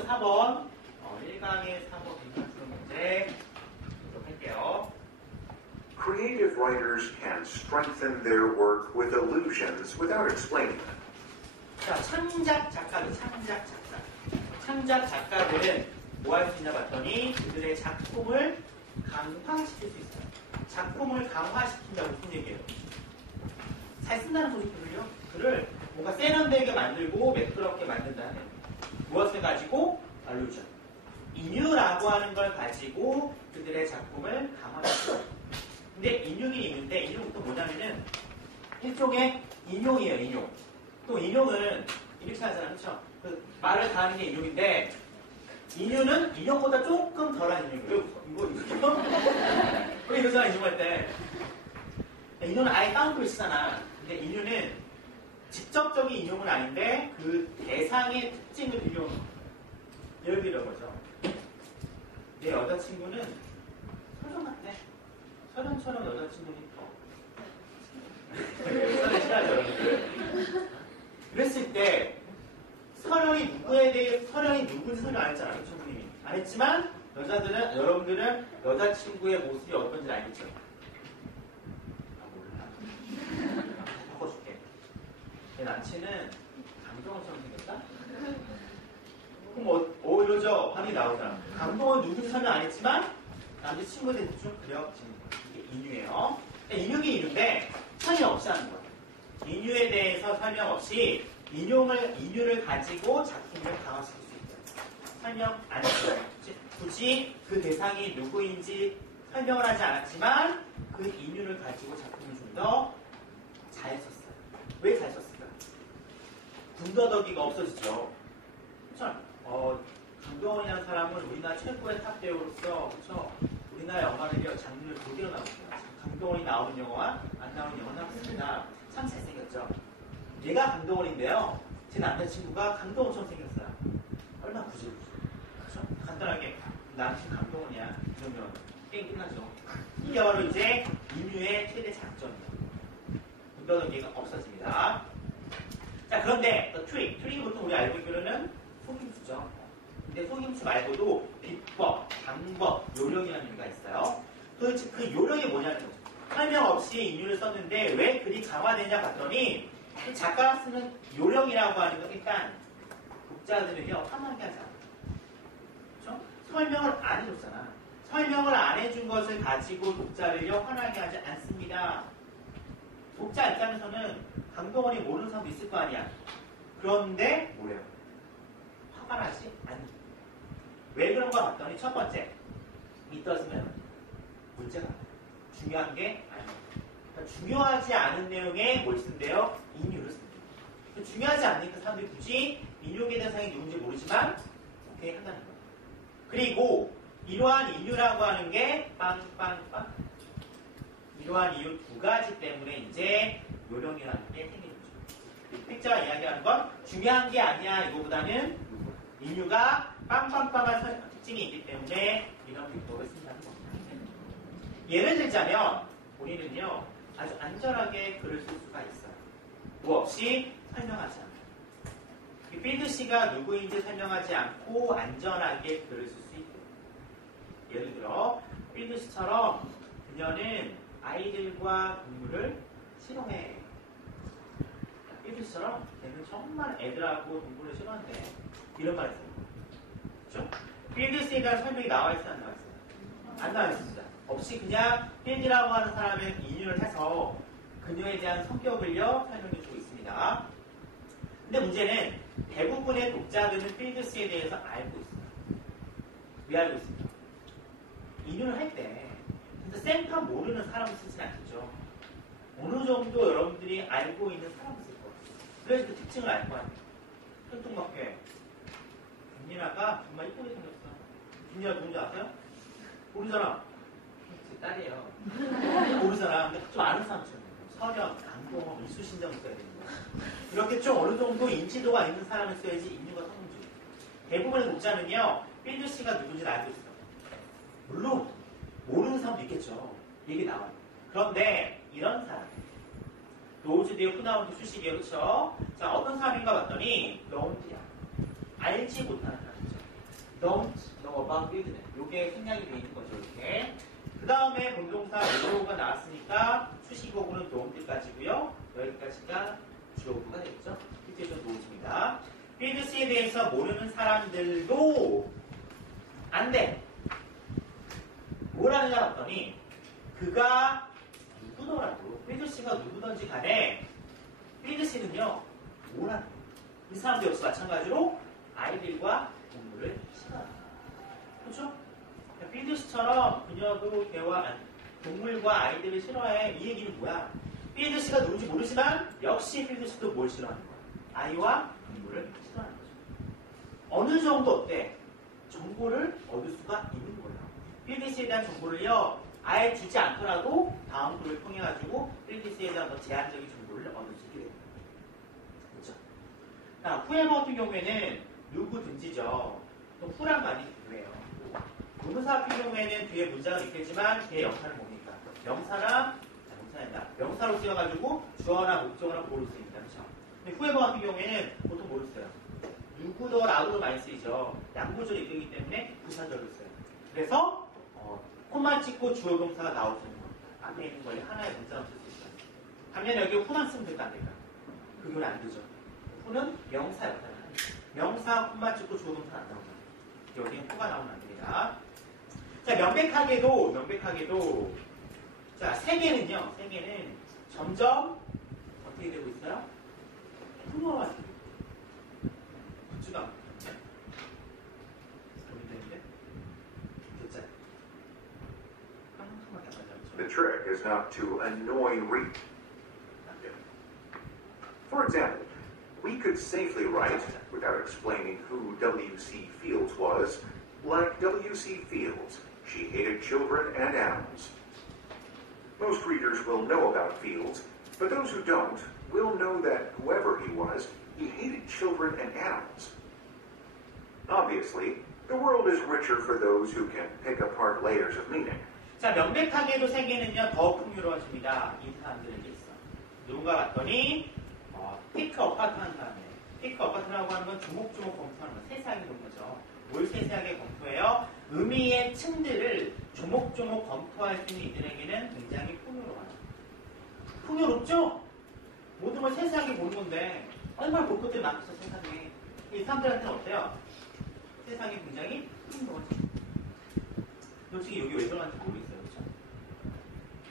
1번부터 4번 1강의 4번 빈칸수로 문제 보도록 할게요. Creative writers can strengthen their work with allusions without explaining them. 자, 창작 작가들, 창작 작가들은 뭐 할 수 있나 봤더니 그들의 작품을 강화시킬 수 있어요. 작품을 강화시킨다고 무슨 얘기예요? 잘 쓴다는 소리들을요. 그를 뭔가 세련되게 만들고 매끄럽게 만든다는 무엇을 가지고? 알루전. 인유라고 하는 걸 가지고 그들의 작품을 강화시켜요. 근데 인용이 있는데 인용은 뭐냐면은 일종의 인용이에요. 인용. 또 인용은 이렇게 하잖아요. 그렇죠? 그 말을 다 하는 게 인용인데 인유는 인용보다 조금 덜한 인용이에요. 이거 왜 이러잖아. 인용할 때 인용은 아예 다운글을 쓰잖아. 근데 인유는 직접적인 인용은 아닌데 그 대상의 특징을 인용하는 거예요. 예를 들어 보죠. 내 여자친구는 서련 같아. 서련처럼 여자친구는 더. 서련 싫어하죠, 여러분들. 그랬을 때 서련이 누구에 대해 서련이 누군지 설명 안 했잖아요. 선생님이 안 했지만 여러분들은 여자친구의 모습이 어떤지 알겠죠? 몰라. 바꿔줄게. 내 남친은 강동원처럼 생겼다? 그럼 이러죠? 반응이 나오잖아. 강동원 누군지 설명 안 했지만 남자친구에 대해서 좀 그려지는 거예요. 이게 인유예요. 인유긴 인유인데 설명 없이 하는 거예요. 인유에 대해서 설명 없이 인유를 가지고 작품을 강화시킬 수 있어요. 설명 안 했어요. 굳이 그 대상이 누구인지 설명을 하지 않았지만 그 인유를 가지고 작품을 좀 더 잘 썼어요. 왜 잘 썼을까요? 군더더기가 없어지죠. 그렇죠? 강동원이라는 사람은 우리나라 최고의 탑 배우로서 그렇죠? 우리나라 영화를 장르를 두 개로 나눴어요. 강동원이 나오는 영화와 안 나오는 영화 나왔습니다. 참 잘생겼죠. 얘가 강동원인데요. 제 남자친구가 강동원처럼 생겼어요. 얼마나 부질부질. 그렇죠? 간단하게 남친 강동원이야. 이러면 게임 끝나죠. 이게 바로 이제 인유의 최대 장점이에요. 군더더기가 없어집니다. 자, 그런데 트릭 보통 우리 알고 있기로는 속임수죠. 근데 속임수 말고도 비법, 방법, 요령이라는 의미가 있어요. 도대체 그 요령이 뭐냐는 거죠. 설명 없이 인유를 썼는데 왜 글이 강화되냐 봤더니 그 작가가 쓰는 요령이라고 하는 건 일단 독자들을요 화나게 하지 않아요. 그렇죠? 설명을 안 해줬잖아. 설명을 안 해준 것을 가지고 독자를요 화나게 하지 않습니다. 독자 입장에서는 강동원이 모르는 사람도 있을 거 아니야. 그런데 뭐래요? 화가 나지 않는. 왜 그런가 봤더니 첫 번째 믿어지면 문제가 중요한 게 아니에요. 그러니까 중요하지 않은 내용에 뭘 쓴대요? 인유를 씁니다. 중요하지 않으니까 사람들이 굳이 인용의 대상이 누군지 모르지만 오케이 한다는 거예요. 그리고 이러한 인유라고 하는 게 빵빵빵 이러한 이유 두 가지 때문에 이제 요령이라는 게 생기는 거죠. 픽자가 이야기하는 건 중요한 게 아니야 이거보다는 인유가 빵빵빵한 특징이 있기 때문에 이런 비법을 쓴다는 겁니다. 예를 들자면 우리는요 아주 안전하게 글을 쓸 수가 있어요. 뭐 없이 설명하지 않아요. 필드 씨가 누구인지 설명하지 않고 안전하게 글을 쓸 수 있어요. 예를 들어 필드 씨처럼 그녀는 아이들과 동물을 싫어해. 필드 씨처럼 걔는 정말 애들하고 동물을 싫어한대. 이런 말 했어요. 그렇죠? 필드 씨에 대한 설명이 나와 있어요? 안 나와 있어요? 안 나와 있습니다. 없이 그냥 필드라고 하는 사람의 인유를 해서 그녀에 대한 성격을요 설명해주고 있습니다. 근데 문제는 대부분의 독자들은 필드스에 대해서 알고 있어요. 왜 알고 있습니까? 인유를 할 때 진짜 생판 모르는 사람을 쓰진 않겠죠. 어느 정도 여러분들이 알고 있는 사람을 쓸 거예요. 그래서 그 특징을 알 거 아니에요. 뚱뚱맞게 김민아가 정말 이쁘게 생겼어. 김민아 누군지 아세요? 모르잖아. 제 딸이에요. 모르잖아. 근데 좀 아는 사람처럼. 서련, 강동원, 이수신정 써야 되는 거야. 이렇게 좀 어느 정도 인지도가 있는 사람을 써야지 인류가 성공주의. 대부분의 독자는요, 필드 씨가 누군지 알고 있어. 물론, 모르는 사람도 있겠죠. 얘기 나와요. 그런데, 이런 사람. 로즈데이 푸나운드 수식이에요. 그쵸? 자, 어떤 사람인가 봤더니, 영웅이야. 알지 못하는 사람이죠. don't know about build는. 요게 생략이 되어 있는 거죠, 이렇게. 그 다음에 본동사 know가 나왔으니까 수식어구는 don't까지고요. 여기까지가 주어구가 되겠죠. 이때 좀 놓습니다. 필드스에 대해서 모르는 사람들도 안 돼. 뭘 하느냐 봤더니 그가 누구더라도 필드스가 누구든지 간에 필드스는요 뭘 하는 거예요. 이 사람도 역시 마찬가지로 아이들과 동물을 싫어합니다. 그렇죠? 필드스처럼 그녀도 동물과 아이들을 싫어해. 이 얘기는 뭐야? 필드스가 누군지 모르지만 역시 필드스도 뭘 싫어하는 거야? 아이와 동물을 싫어하는 거죠. 어느 정도 어때? 정보를 얻을 수가 있는 거예요. 필드스에 대한 정보를요 아예 주지 않더라도 다음 글을 통해 가지고 필드스에 대한 제한적인 정보를 얻을 수 있게 됩니다. 그렇죠? 자, 후에버 같은 경우에는 누구든지죠. 또 후랑 많이 비교해요. 동사 같은 경우에는 뒤에 문장은 있겠지만 뒤에 역할은 뭡니까? 명사로 쓰여가지고 주어나 목적어나 보를 수 있습니다. 그렇죠? 근데 후에버 같은 경우에는 보통 뭐를 써요? 누구더라도 많이 쓰이죠. 양보절이 있기 때문에 부사절을 써요. 그래서 콤마 찍고 주어 동사가 나올 수 있는 겁니다. 앞에 있는 거에 하나의 문장을 쓸 수 있어요. 반면에 여기 후만 쓰면 될까 안 될까? 그건 안 되죠. 후는 명사 역할을 합니다. 명사 콤마 찍고 주어 동사가 안 나오잖아요. 여기는 후가 나오면 안 됩니다. 자, 명백하게도 자, 세계는 점점 어떻게 되고 있어요? 풍요화되고 붙지도 않고 여기 되는데 됐잖아요. 한번만 더 가자. The trick is not to annoy readers. For example, we could safely write, without explaining who W.C. Fields was, like W.C. Fields, she hated children and animals. Most readers will know about Fields, but those who don't will know that whoever he was, he hated children and animals. Obviously, the world is richer for those who can pick apart layers of meaning. 자, 명백하게도 세계는요, 더 풍요로워집니다. 이 사람들에게 있어. 누군가 봤더니, 피크 어파트 하는 사람이에요. 피크 어파트라고 하는 건 조목조목 검토하는 거, 세세하게 보는 거죠. 뭘 세세하게 검토해요? 의미의 층들을 조목조목 검토할 수 있는 이들에게는 굉장히 풍요로워요. 풍요롭죠? 모든 걸 세세하게 보는 건데, 얼마나 볼 것들이 많겠어, 세상에. 이 사람들한테는 어때요? 세상이 굉장히 풍요로워져. 솔직히 여기 왜 들어갔는지 모르겠어요, 그렇죠?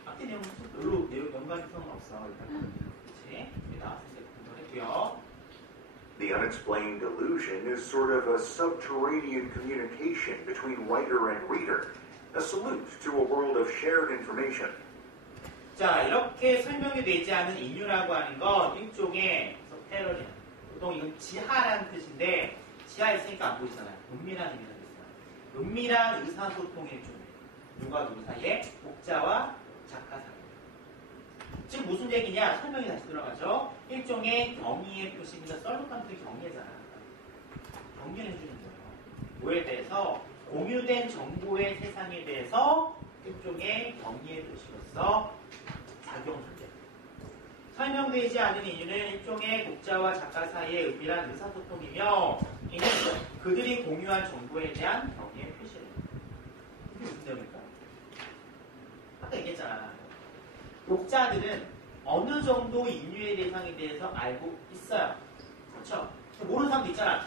앞뒤 내용은 별로 연관성은 없어. 그렇지? 나왔을 때 공부했고요. The unexplained illusion is sort of a subterranean communication between writer and reader, a salute to a world of shared information. 자, 이렇게 설명이 되지 않은 인유라고 하는 건 일종의 테러리즘. 보통 이건 지하라는 뜻인데 지하에 있으니까 안 보이잖아요. 은밀한 의미가 있어요. 은밀한 의사소통의 일종이에요. 누가 누구 사이에 독자와 작가 사이. 지금 무슨 얘기냐? 설명이 다시 들어가죠. 일종의 경의의 표시입니다. 썰록감도 경의잖아요. 경의를 해주는 거예요. 뭐에 대해서 공유된 정보의 세상에 대해서 일종의 경의의 표시로서 작용합니다. 설명되지 않은 이유는 일종의 독자와 작가 사이의 은밀한 의사소통이며 이는 그들이 공유한 정보에 대한 경의의 표시입니다. 이게 무슨 내용일까? 아까 얘기했잖아. 독자들은 어느 정도 인류의 대상에 대해서 알고 있어요. 그렇죠? 모르는 사람도 있잖아.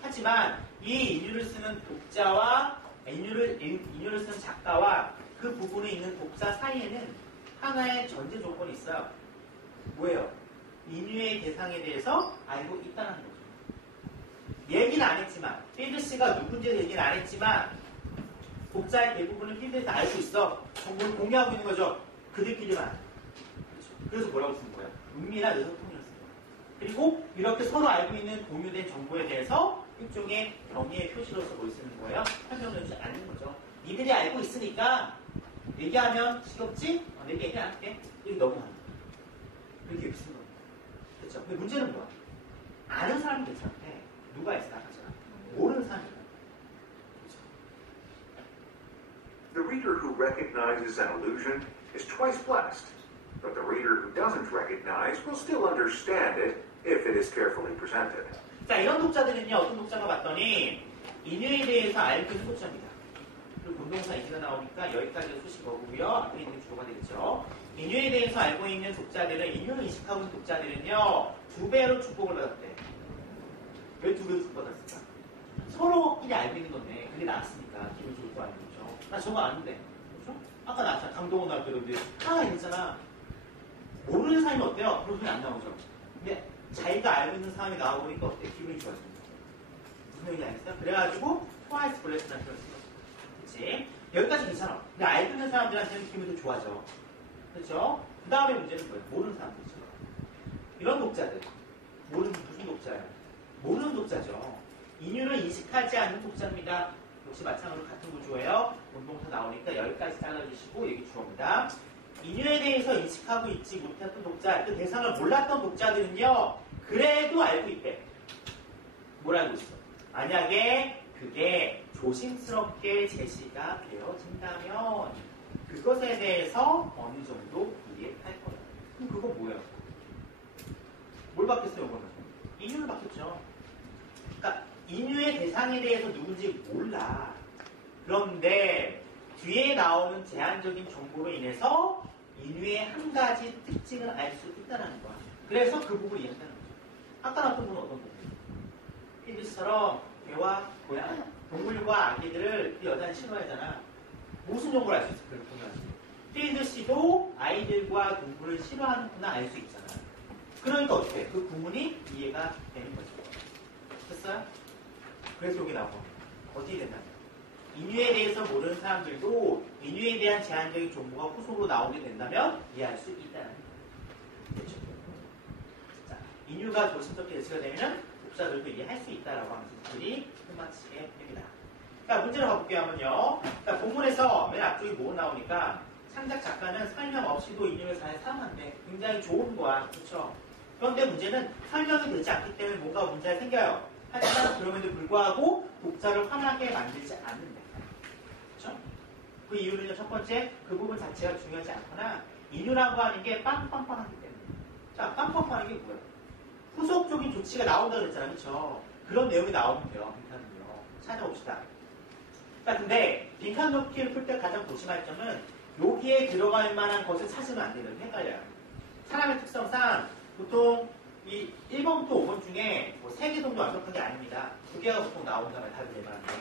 하지만 이 인유를 쓰는 독자와 인유를 쓰는 작가와 그 부분에 있는 독자 사이에는 하나의 전제 조건이 있어요. 뭐예요? 인유의 대상에 대해서 알고 있다는 거죠. 얘기는 안 했지만 필드씨가 누군지 얘기는 안 했지만 독자의 대부분은 필드에서 알고 있어. 정보를 공유하고 있는 거죠. 그들끼리만. 그렇죠. 그래서 뭐라고 쓴 거예요? 은밀한 의사소통이라고 쓴 거예요. 그리고 이렇게 서로 알고 있는 공유된 정보에 대해서 일종의 경의의 표시로서 뭘 쓰는 거예요? 설명을 주지 않는 거죠. 니들이 알고 있으니까 얘기하면 시끄럽지? 내가 얘기 안 할게. 이렇게 넘어가는 거예요. 이렇게 이렇게 쓰는 겁니다. 그렇죠? 근데 문제는 뭐야? 아는 사람은 괜찮은데 누가 있어 나가잖아. 모르는 사람이 있어. The reader who recognizes an illusion is twice blessed, but the reader who doesn't recognize will still understand it if it is carefully presented. 자, 이런 독자들은요, 어떤 독자가 봤더니 인유에 대해서 알고 있는 소자입니다. 그리고 공동사 이지가 나오니까 여기까지가 수식어고요. 앞에 있는 게 주어가 되겠죠. 인유에 대해서 알고 있는 독자들은, 인유를 인식하고 있는 독자들은요, 2배로 축복을 받았대. 왜 2배로 축복받았을까? 서로끼리 알고 있는 건데, 그게 나왔으니까 기분 좋을 거 아니겠죠. 나 저거 아는데. 그렇죠? 아까 나왔잖아. 강동원 나올 때도 이제 하나 있잖아. 모르는 사람이 어때요? 그런 소리 안 나오죠. 근데 자기가 알고 있는 사람이 나와보니까 어때? 기분이 좋아집니다. 무슨 얘기인지 알겠어요? 그래가지고 twice blessed라는 표현을 썼어. 그치? 여기까지 괜찮아. 근데 알고 있는 사람들한테는 기분이 더 좋아져. 그렇죠? 그 다음에 문제는 뭐예요? 모르는 사람들이죠. 이런 독자들. 모르는 무슨 독자예요? 모르는 독자죠. 인유를 인식하지 않는 독자입니다. 역시 마찬가지로 같은 구조예요. 운동사 나오니까 여기까지 잘라주시고 여기 주어입니다. 인유에 대해서 인식하고 있지 못했던 독자, 그 대상을 몰랐던 독자들은요, 그래도 알고 있대. 뭘 알고 있어? 만약에 그게 조심스럽게 제시가 되어진다면 그것에 대해서 어느 정도 이해할 거예요. 그럼 그거 뭐예요? 뭘 받겠어요, 이거는? 인유를 받겠죠. 그러니까 인유의 대상에 대해서 누군지 몰라. 그런데 뒤에 나오는 제한적인 정보로 인해서 인유의 한 가지 특징을 알 수 있다는 거야. 그래서 그 부분을 이해한다는 거죠. 아까 나왔던 분은 어떤 부분? 필드처럼 개와 고양, 동물과 아기들을 그 여자는 싫어하잖아. 무슨 정보를 알 수 있어? 그걸 보면. 필드 씨도 아이들과 동물을 싫어하는구나 알 수 있잖아. 그러니까 어떻게? 그 구문이 이해가 되는 거죠. 됐어요? 그래서 여기 나오고 어떻게 된다면 인유에 대해서 모르는 사람들도 인유에 대한 제한적인 정보가 후속으로 나오게 된다면 이해할 수 있다는 거예요. 그렇죠? 자, 인유가 조심스럽게 예시가 되면 독자들도 이해할 수 있다라고 하는 뜻들이 끝마치게 됩니다. 자, 문제를 가볼게요 하면요. 자, 본문에서 맨 앞쪽에 뭐 나오니까 창작 작가는 설명 없이도 인유를 잘 사용한대. 굉장히 좋은 거야. 그렇죠? 그런데 문제는 설명이 되지 않기 때문에 뭔가 문제가 생겨요. 하지만 그럼에도 불구하고 독자를 화나게 만들지 않는다. 그렇죠? 그 이유는요. 첫 번째, 그 부분 자체가 중요하지 않거나 인유라고 하는 게 빵빵빵하기 때문에. 자, 빵빵빵하는 게 뭐예요? 후속적인 조치가 나온다고 그랬잖아요. 그렇죠? 그런 내용이 나오면 돼요. 빈칸은요. 찾아봅시다. 자, 근데 빈칸 넣기를 풀 때 가장 조심할 점은 여기에 들어갈 만한 것을 찾으면 안 돼요. 헷갈려요. 사람의 특성상 보통 이 1번부터 5번 중에 뭐 3개 정도 완벽한 게 아닙니다. 2개가 보통 나온다면 답이 될 만한데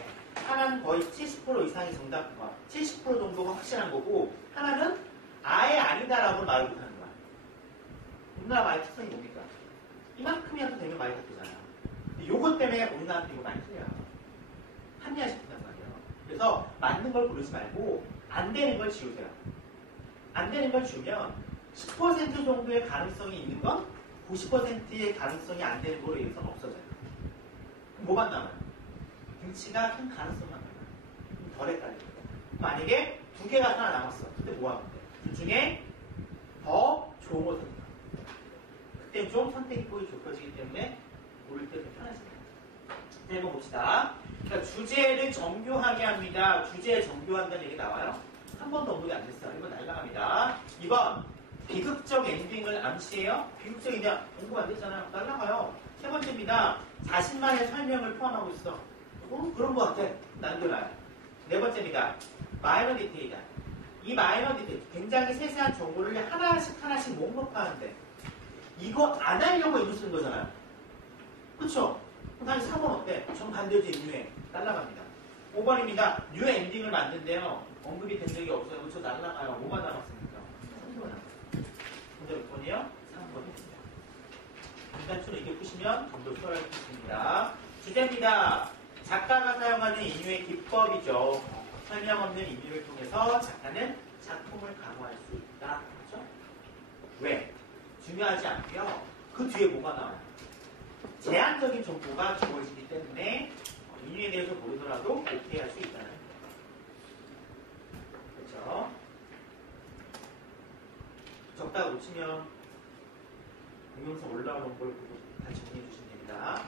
하나는 거의 70% 이상이 정답인 거야. 70% 정도가 확실한 거고 하나는 아예 아니다라고 말을 못하는 거야. 우리나라 말의 특성이 뭡니까? 이만큼이라도 되면 말이 다 되잖아요. 근데 요것 때문에 우리나라도 이거 많이 틀려요. 합리화시킨단 말이에요. 그래서 맞는 걸 고르지 말고 안 되는 걸 지우세요. 안 되는 걸 지우면 10% 정도의 가능성이 있는 건 90%의 가능성이 안 되는 거로 인해서 없어져요. 그럼 뭐만 남아요? 등치가 큰 가능성만 남아요. 그럼 덜 헷갈려요. 만약에 2개가 하나 남았어. 그때 뭐 하면 돼? 둘 중에 더 좋은 걸 선택해요. 그때 좀 선택폭이 좁혀지기 때문에 고를 때 좀 편해집니다. 자, 한번 봅시다. 그러니까 주제를 정교하게 합니다. 주제 정교한다는 얘기 나와요. 한 번도 언급이 안 됐어요. 이건 날라갑니다. 2번. 비극적 엔딩을 암시해요? 비극적 엔딩 언급 안 됐잖아요. 날라가요. 세 번째입니다. 자신만의 설명을 포함하고 있어. 그런 것 같아. 남겨놔요. 네 번째입니다. 마이너 디테일이다. 이 마이너 디테일, 굉장히 세세한 정보를 하나씩 목록하는데 이거 안 하려고 이거 쓰는 거잖아요. 그쵸? 그럼 다시 3번 어때? 정반대지 뉴에 날라갑니다. 5번입니다. 뉴 엔딩을 만든대요. 언급이 된 적이 없어요. 그쵸? 날라가요. 뭐가 남았습니까? 3번 남았어요. 문제 몇 번이요? 3번입니다. 일단 이렇게 푸시면 좀 더 수월할 수 있습니다. 주제입니다. 작가가 사용하는 인유의 기법이죠. 설명 없는 인유를 통해서 작가는 작품을 강화할 수 있다. 그렇죠? 왜? 중요하지 않고요. 그 뒤에 뭐가 나와요? 제한적인 정보가 주어지기 때문에 인유에 대해서 모르더라도 오케이 할 수 있다는 거예요. 그렇죠? 적다가 놓치면 동영상 올라오는 걸 보고 다 정리해 주시면 됩니다.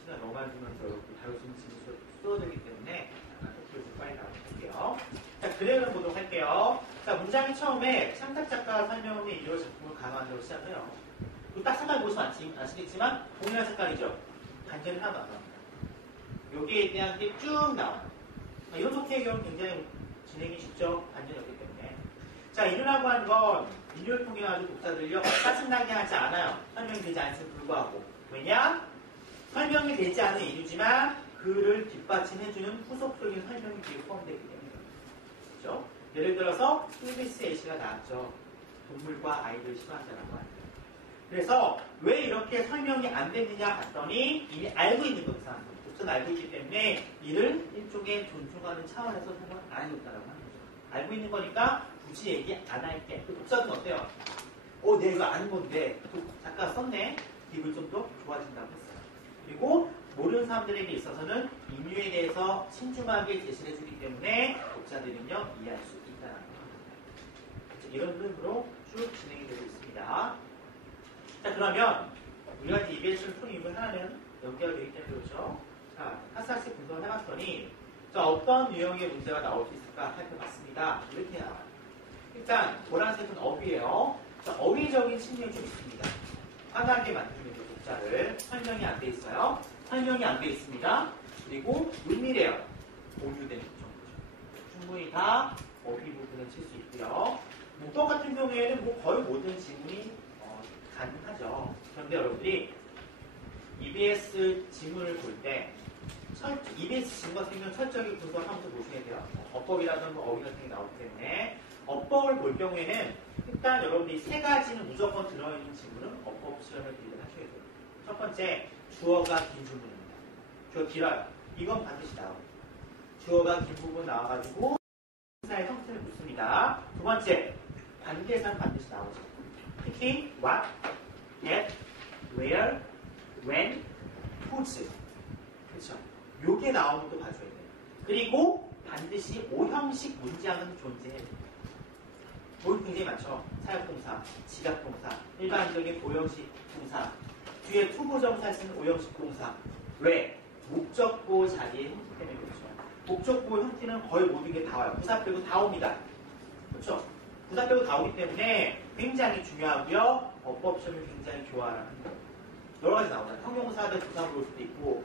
시간 너무 많이 주면서 다룰 수 있는 질문이 쏟아지기 때문에 토크를 좀 빨리 나눠볼게요. 자, 그래를 보도록 할게요. 자, 문장이 처음에 창작 작가가 설명하는 인유의 작품을 강화한다고 시작해요. 딱 색깔 보시면 아시겠지만 동일한 색깔이죠. 단절이 하나도 안 나옵니다. 여기에 대한 게 쭉 나와요. 이런 속해의 경우는 굉장히 진행이 쉽죠. 반전이 없기 때문에. 자, 인류라고 하는 건 인류를 통해 가지고 독자들요 짜증나게 하지 않아요. 설명이 되지 않음에도 불구하고. 왜냐? 설명이 되지 않은 인류지만 그를 뒷받침해주는 후속적인 설명이 뒤에 포함되기 때문에 그렇죠? 예를 들어서 힐비스 A씨가 나왔죠. 동물과 아이를 싫어한다라고 하는데. 그래서 왜 이렇게 설명이 안 됐느냐 봤더니 이미 알고 있는 거, 그 사람들. 독자는 알고 있기 때문에 이를 일종의 존중하는 차원에서 설명을 안 해줬다라고 하는 거죠. 알고 있는 거니까 굳이 얘기 안 할게. 그 독자는 어때요? 내가 이거 아는 건데 또 작가가 썼네. 기분이 좀 더 좋아진다고 했어요. 그리고 모르는 사람들에게 있어서는 인류에 대해서 신중하게 제시를 해주기 때문에 독자들은요 이해할 수 있다는 겁니다. 이런 흐름으로 쭉 진행이 되고 있습니다. 자, 그러면 우리가 이제 EBS를 푼 이유는 하나는 연계가 되기 때문에 그렇죠. 자, 하나씩 분석을 해봤더니 자, 어떤 유형의 문제가 나올 수 있을까 살펴봤습니다. 이렇게 나와요. 일단 보라색은 어휘예요. 자, 어휘적인 측면이 좀 있습니다. 화나게 만드는 그 독자를 설명이 안 돼 있어요. 설명이 안 돼 있습니다. 그리고 은밀해요. 공유되는 정도죠. 충분히 다 어휘 부분을 칠 수 있고요. 문법 같은 경우에는 뭐 거의 모든 지문이 가능하죠. 그런데 여러분들이 EBS 지문을 볼 때 EBS 지문 같은 경우는 철저하게 분석하면서 보셔야 돼요. 어법이라든가 어휘 같은 게 나오기 때문에 어법을 볼 경우에는 일단 여러분들이 세 가지는 무조건 들어있는 지문은 어법 시험을 기대를 하셔야 돼요. 첫 번째, 주어가 긴 지문입니다. 주어 길어요. 이건 반드시 나와요. 주어가 긴 부분 나와가지고 사의 형태를 묻습니다. 두 번째, 관계사는 반드시 나오죠. 특히 what, at, where, when, whose. 그렇죠. 요게 나오면 또 봐줘야 돼요. 그리고 반드시 오형식 문장은 존재해야 돼요. 뭘 굉장히 많죠. 사역동사, 지각동사, 일반적인 오형식 동사, 뒤에 투부정사를 쓰는 오형식 동사. 왜? 목적보 자리의 형태 때문에 그렇죠. 목적보 형태는 거의 모든 게 다 와요. 부사 빼고 다 옵니다. 그렇죠? 부사 빼고 다 오기 때문에 굉장히 중요하고요. 어법 시험이 굉장히 좋아하는 거예요. 여러 가지 나오잖아요. 형용사들 부사로 올 수도 있고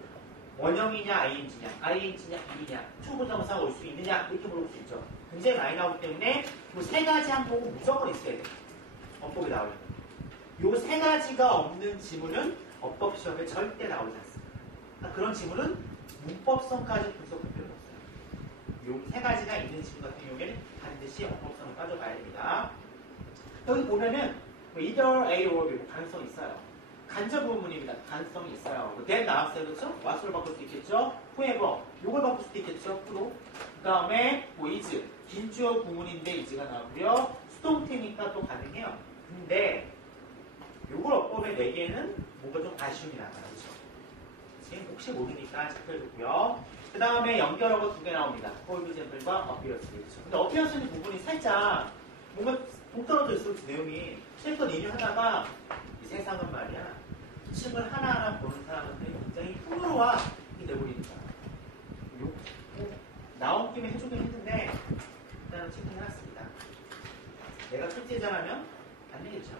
원형이냐 ing냐, ing냐 이냐, 투부정사가 올 수 있느냐 이렇게 물어볼 수 있죠. 굉장히 많이 나오기 때문에 이 세 가지 항목은 무조건 있어야 돼요. 어법이 나오려면. 이 세 가지가 없는 지문은 어법 시험에 절대 나오지 않습니다. 그러니까 그런 지문은 문법성까지 분석할 필요가 없어요. 이 세 가지가 있는 지문 같은 경우에는 반드시 어법성을 빠져봐야 됩니다. 여기 보면은 either A or B 가능성이 있어요. 간접 부분입니다. 가능성이 있어요. then 나왔어요. 그렇죠? what을 바꿀 수 있겠죠? whoever. 요걸 바꿀 수도 있겠죠? 프로. 그 다음에 뭐 is. 긴 주어 구문인데 is가 나오고요. 수동태니까 또 가능해요. 근데 요걸 어법에 내기에는 뭔가 좀 아쉬움이 나요. 그렇죠? 지금 혹시 모르니까 살펴줬고요. 그 다음에 연결어가 두 개 나옵니다. for example과 appearance. 그렇죠? 근데 appearance는 부분이 살짝 뭔가 동떨어져 있을 내용이 실컷 인유하다가 이 세상은 말이야 층을 하나하나 보는 사람한테 굉장히 풍요로워 이렇게 돼버리는 거야. 나온 김에 해주긴 했는데 일단은 체크해놨습니다. 내가 출제자라면 안 되겠죠.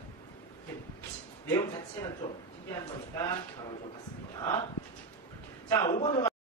내용 자체가 좀 특이한 거니까 바로 좀 봤습니다. 자, 5번으로